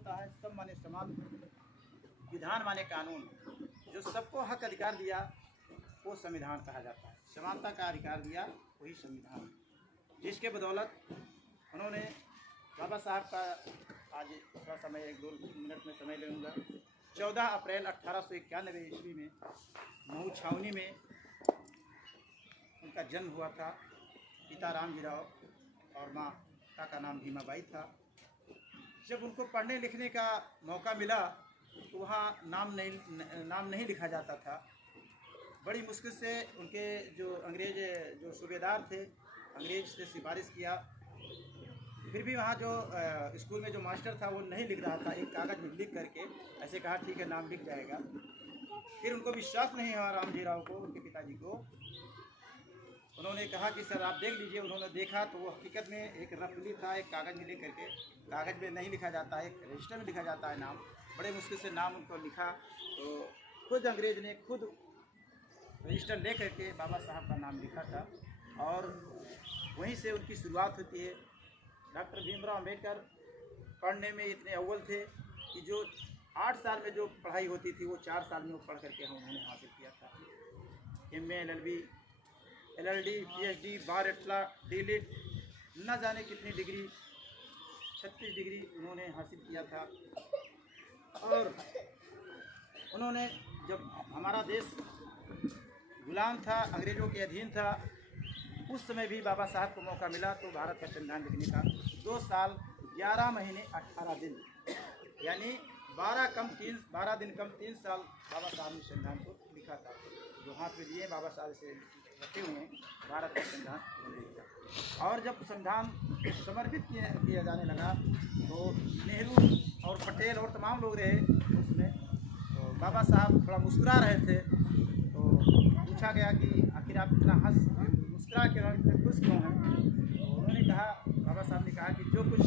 होता है सब माने समान, विधान माने कानून, जो सबको हक अधिकार दिया वो संविधान कहा जाता है। समानता का अधिकार दिया वही संविधान, जिसके बदौलत उन्होंने बाबा साहब का, आज थोड़ा समय 1-2 मिनट में समय लूँगा, 14 अप्रैल 1891 ईस्वी में मऊ छावनी में उनका जन्म हुआ था। पिता रामजी राव और माँ का नाम भीमाबाई था। जब उनको पढ़ने लिखने का मौका मिला तो वहाँ नाम नहीं लिखा जाता था। बड़ी मुश्किल से उनके जो अंग्रेज जो सूबेदार थे, अंग्रेज से सिफारिश किया, फिर भी वहाँ जो स्कूल में जो मास्टर था वो नहीं लिख रहा था। एक कागज़ में लिख करके ऐसे कहा ठीक है नाम लिख जाएगा। फिर उनको विश्वास नहीं हुआ रामजी राव को, उनके पिताजी को। उन्होंने कहा कि सर आप देख लीजिए। उन्होंने देखा तो वो हकीकत में एक रफली था, एक कागज़ में लिख करके, कागज़ में नहीं लिखा जाता है, एक रजिस्टर में लिखा जाता है नाम। बड़े मुश्किल से नाम उनको लिखा तो खुद अंग्रेज ने खुद रजिस्टर ले करके बाबा साहब का नाम लिखा था और वहीं से उनकी शुरुआत होती है। डॉक्टर भीमराव अम्बेडकर पढ़ने में इतने अव्वल थे कि जो 8 साल में जो पढ़ाई होती थी वो 4 साल में वो पढ़ करके उन्होंने हासिल किया था। MA, LLB, LLD, PhD, बार एटला, DLIT, न जाने कितनी डिग्री, 36 डिग्री उन्होंने हासिल किया था। और उन्होंने जब हमारा देश गुलाम था, अंग्रेज़ों के अधीन था, उस समय भी बाबा साहब को मौका मिला तो भारत का संविधान लिखने का 2 साल 11 महीने 18 दिन, यानी 12 दिन कम 3 साल बाबा साहब ने संविधान को लिखा था। जो हाथ में लिए बाबा साहब से रखे हुए हैं, भारत का संविधान उन्होंने लिखा। और जब संविधान समर्पित किया जाने लगा तो नेहरू और पटेल और तमाम लोग रहे उसमें, तो बाबा साहब थोड़ा मुस्कुरा रहे थे। तो पूछा गया कि आखिर आप इतना मुस्कुरा के इतने खुश क्यों हैं? तो उन्होंने कहा, बाबा साहब ने कहा कि जो कुछ